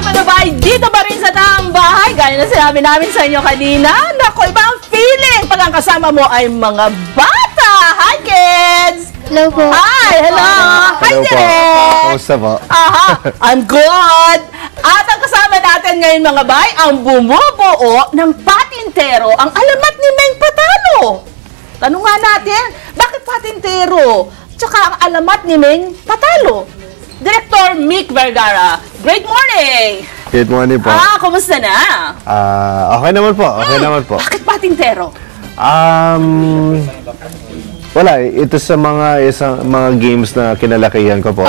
back mga bay! Dito pa rin sa Taang Bahay. Gaya na sinabi namin sa inyo kanina. Naku, ibang feeling pag ang kasama mo ay mga bata. Hi, kids! Hello po. Hi! Hello! Hi, Hello po. Derek! Kamusta po? Aha! I'm good! At ang kasama natin ngayon mga bay, ang bumubuo ng patintero, ang alamat ni Meng Patalo. Tanong nga natin, bakit patintero? Tsaka ang alamat ni Meng Patalo. Director Mick Vergara, great morning! Good morning po. Kumusta na? Okay naman po. Okay naman po. Bakit patintero? Wala, ito sa mga games na kinalakihan ko po.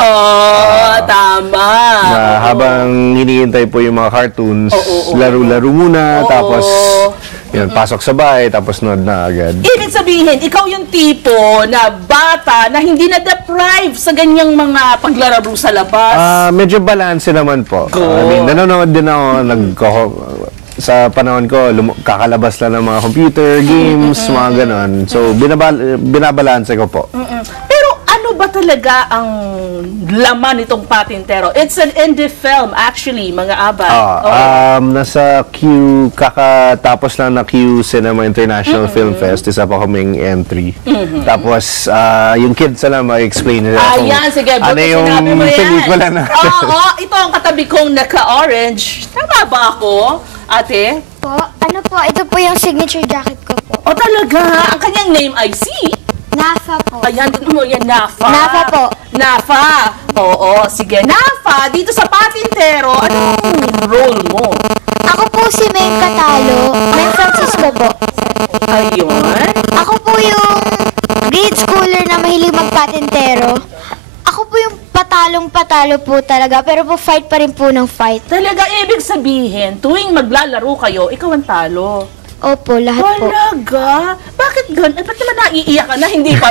Tama. Na habang hinihintay po yung mga cartoons, laro-laro muna, tapos yun, pasok sa bahay, tapos nood na agad. Ibig sabihin, ikaw yung tipo na bata na hindi na-deprive sa ganyang mga paglalaro sa labas. Medyo balance naman po. Good. I mean, nanonood din ako, sa panahon ko, kakalabas lang ng mga computer games, mga ganon. So, binabalanse ko po. Pero ano ba talaga ang laman nitong patintero? It's an indie film, actually, mga abay. Nasa Q, kakatapos lang na Q Cinema International Film Fest, isa pa kaming entry. Tapos, yung kids alam, ma-explain nila kung Sige, ano yung pelikula na. Ito ang katabi kong naka-orange. Tama ba ako, ate? Po, ano po, ito po yung signature jacket ko po. Talaga? Ang kanyang name ay si? Nafa po. Ayan, tignan mo yan, Nafa. Nafa po. Nafa. Oo, sige. Nafa, dito sa patintero, anong role mo? Ako po si Meng Patalo, Meng Francisco po. Ayun. Ako po yung grade schooler na mahilig magpatintero. Ako po yung patalong-patalo po talaga, pero po fight pa rin po ng fight. Talaga, ibig sabihin, tuwing maglalaro kayo, ikaw ang talo. Opo, lahat po. Talaga? Bakit ganun? Ba't naman naiiyak ka na? Hindi pa.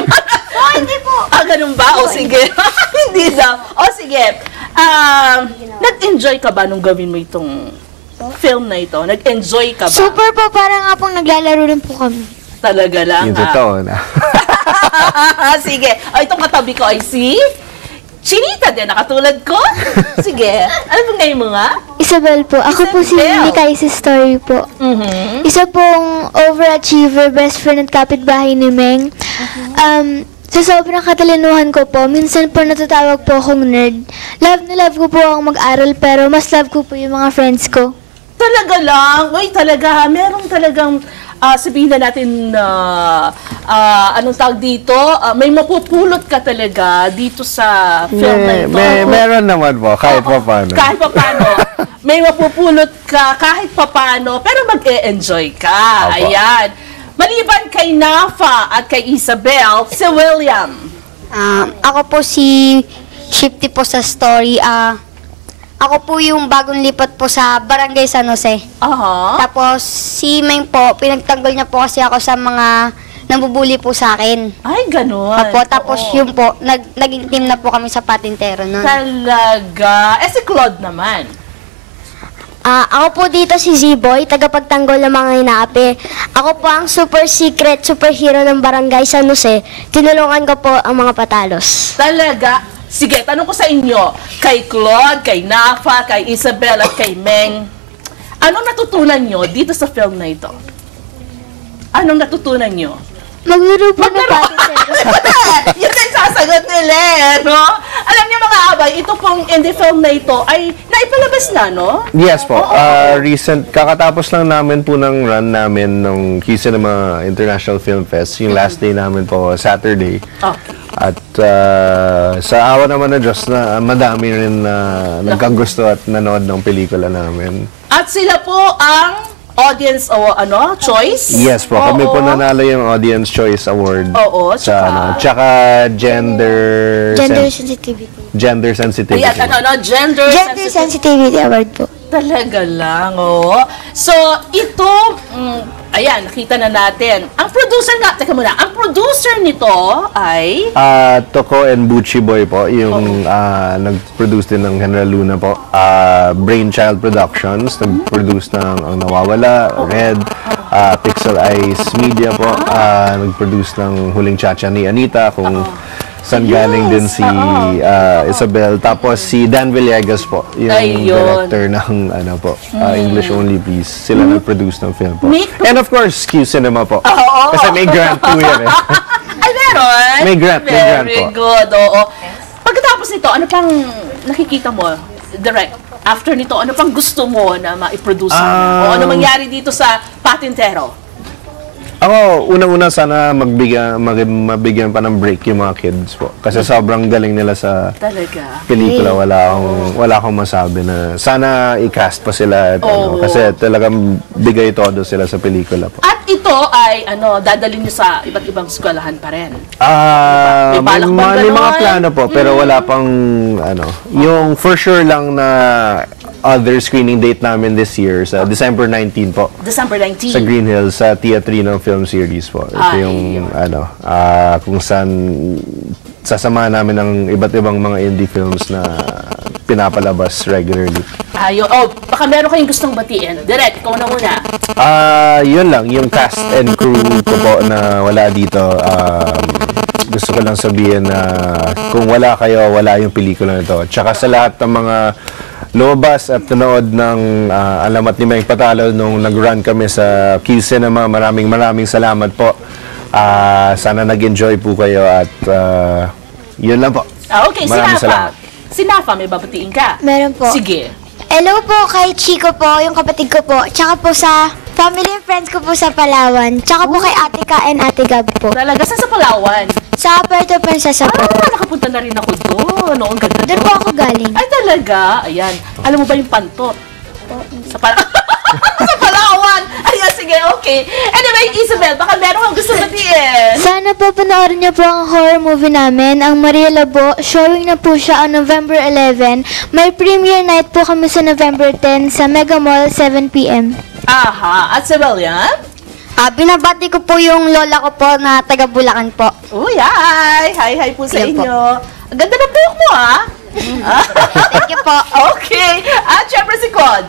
Hindi po. Ganun ba? O sige. Hindi daw. O sige. Nag-enjoy ka ba nung gawin mo itong film na ito? Nag-enjoy ka ba? Super po, parang nga pong naglalaro rin po kami. Talaga lang. Yung totoo na. Sige. Itong katabi ko ay si Chinita din, nakatulad ko. Sige. Ano pong name mo nga? Isabel po. Ako po si Isabel. Mikay Story po. Isa pong overachiever, best friend at kapitbahay ni Meng. Sa sobrang katalinuhan ko po, minsan po natatawag po akong nerd. Love na love ko po ang mag-aral, pero mas love ko po yung mga friends ko. Talaga lang. Uy, talaga. Merong talagang sabihin na natin anong tawag dito, may mapupulot ka talaga dito sa film na ito. Meron naman po, kahit pa paano. Kahit pa paano. May mapupulot ka kahit pa paano, pero mag-e-enjoy ka. Opo. Ayan. Maliban kay Nafa at kay Isabel, si William. Ako po si Shifty po sa story. Ako po yung bagong lipat po sa Barangay San Jose. Tapos si Meng po, pinagtanggol niya po kasi ako sa mga nambubuli po sa akin. Ay, ganun. Tapos yun po, naging team na po kami sa patintero nun. Talaga. Si Claude naman. Ako po dito si Z-Boy, tagapagtanggol ng mga inaapi. Ako po ang super secret superhero ng Barangay San Jose. Tinulungan ko po ang mga patalos. Talaga. Sige, tanong ko sa inyo, kay Claude, kay Nafa, kay Isabel, at kay Meng, anong natutunan nyo dito sa film na ito? Anong natutunan nyo? Maglaro po ng patintero. Yun din sasagot nila, no? Alam niyo mga abay, ito pong indie film na ito ay naipalabas na, no? Yes po. Kakatapos lang namin po ng run namin nung Q Cinema International Film Fest. Yung last day namin po, Saturday. Okay. At sa awa naman na Diyos na madami rin na nagkagusto at nanood ng pelikula namin. At sila po ang audience choice? Yes po, kami po nanalo yung Audience Choice Award. Oo, tsaka Gender Sensitivity. Gender Sensitivity. Ayan, Gender Sensitivity Award po. Talaga lang, So, ito, ayan, nakita na natin. Ang producer teka muna, ang producer nito ay? Toko and Bucci Boy po, yung nag-produce din ng General Luna po. Brainchild Productions, nag-produce ng Ang Nawawala, Red, Pixel Eyes Media po, nag-produce ng Huling Chacha ni Anita, kung saan galing din si Isabel. Tapos si Dan Villegas po, yung Ayun. director ng English Only Please. Sila nag-produce ng film po. May- And of course, Q Cinema po. Oo. Kasi may grant po yan eh. Ay, meron? May grant Very po. good, oo. Pagkatapos nito, ano pang nakikita mo, direct? After nito, ano pang gusto mo na ma-produce mo? O ano mangyari dito sa Patintero? Ako, una-una sana mabigyan pa ng break yung mga kids po. Kasi sobrang galing nila sa Talaga? pelikula. Wala akong masabi na sana i-cast pa sila. At, Oo. kasi talagang bigay todo sila sa pelikula po. At ito ay, dadalhin nyo sa iba't ibang eskwelahan pa rin. May May, balak bang may mga ganon? plano po, pero wala pang, yung for sure lang na other screening date namin this year sa December 19 po. December 19. Sa Green Hills, sa Teatrino Film Series po. Ito Ay, yung, kung saan sasamahan namin ng iba't ibang mga indie films na pinapalabas regularly. Ayun. Baka meron kayong gustong batiin. Direct, ikaw na muna. Yun lang, yung cast and crew ko po na wala dito. Gusto ko lang sabihin na kung wala kayo, wala yung pelikula na ito. Tsaka sa lahat ng mga lumabas at nanood ng Alamat ni Meng Patalo nung nag-run kami sa Q Cinema, maraming salamat po. Sana nag-enjoy po kayo at yun lang po. Okay, Maraming salamat. Si Nafa, may babatiin ka? Meron po. Sige. Hello po kay Chico po, yung kapatid ko po. Tsaka po sa family and friends ko po sa Palawan. Tsaka po kay Ate Ka and Ate Gab po. Talaga, saan sa Palawan? Sa Puerto Princesa po. Nakapunta na rin ako doon. Noong ganda Doon po ako galing. Ay, talaga? Ayan. Alam mo ba yung pantot? Sa sa Palawan. Ayan, sige, okay. Anyway, Isabel, baka meron kang gusto batiin. Sana po panoorin niyo po ang horror movie namin, ang Maria Labo. Showing na po siya on November 11. May premiere night po kami sa November 10 sa Mega Mall, 7 p.m. Aha. At si William? Binabati ko po yung lola ko po na taga Bulacan po. Uy, hi! Hi po sa Yan po. inyo. Ang ganda ng buhok mo, ha? Thank you po. Okay. At syempre si Cod.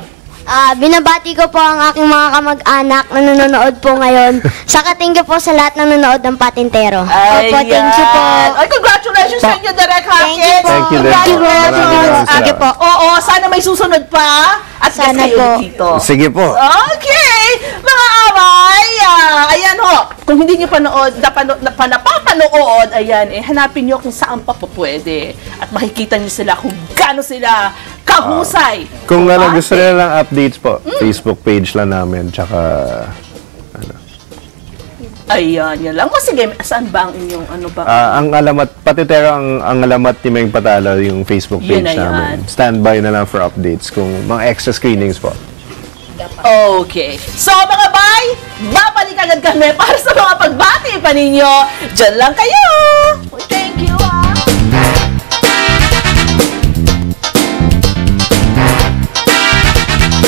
Binabati ko po ang aking mga kamag-anak na nanonood po ngayon. Saka thank you po sa lahat ng nanonood ng Patintero. Ayan. Opo, thank you po. Ay, congratulations sa inyo, Direk Hackett. Thank you po. Thank you, Direk. Congratulations. Maraming Sige po. Oo, sana may susunod pa. At Sana guest kayo po. dito. Sige po. Okay, mga away, ayan ho, kung hindi nyo napapanood, ayan, hanapin nyo kung saan pa po pwede. At makikita nyo sila kung gaano sila kahusay. Kung Diba? gusto nila ng updates po, Facebook page lang namin, tsaka Ayan, yan lang. O sige, saan ba ang inyong ano ba? ang alamat, Patintero ang alamat ni Meng Patalo, yung Facebook Yun page na yan. namin. Standby na lang for updates kung mga extra screenings po. Okay. So mga bay, babalik agad kami para sa mga pagbati pa ninyo. Diyan lang kayo!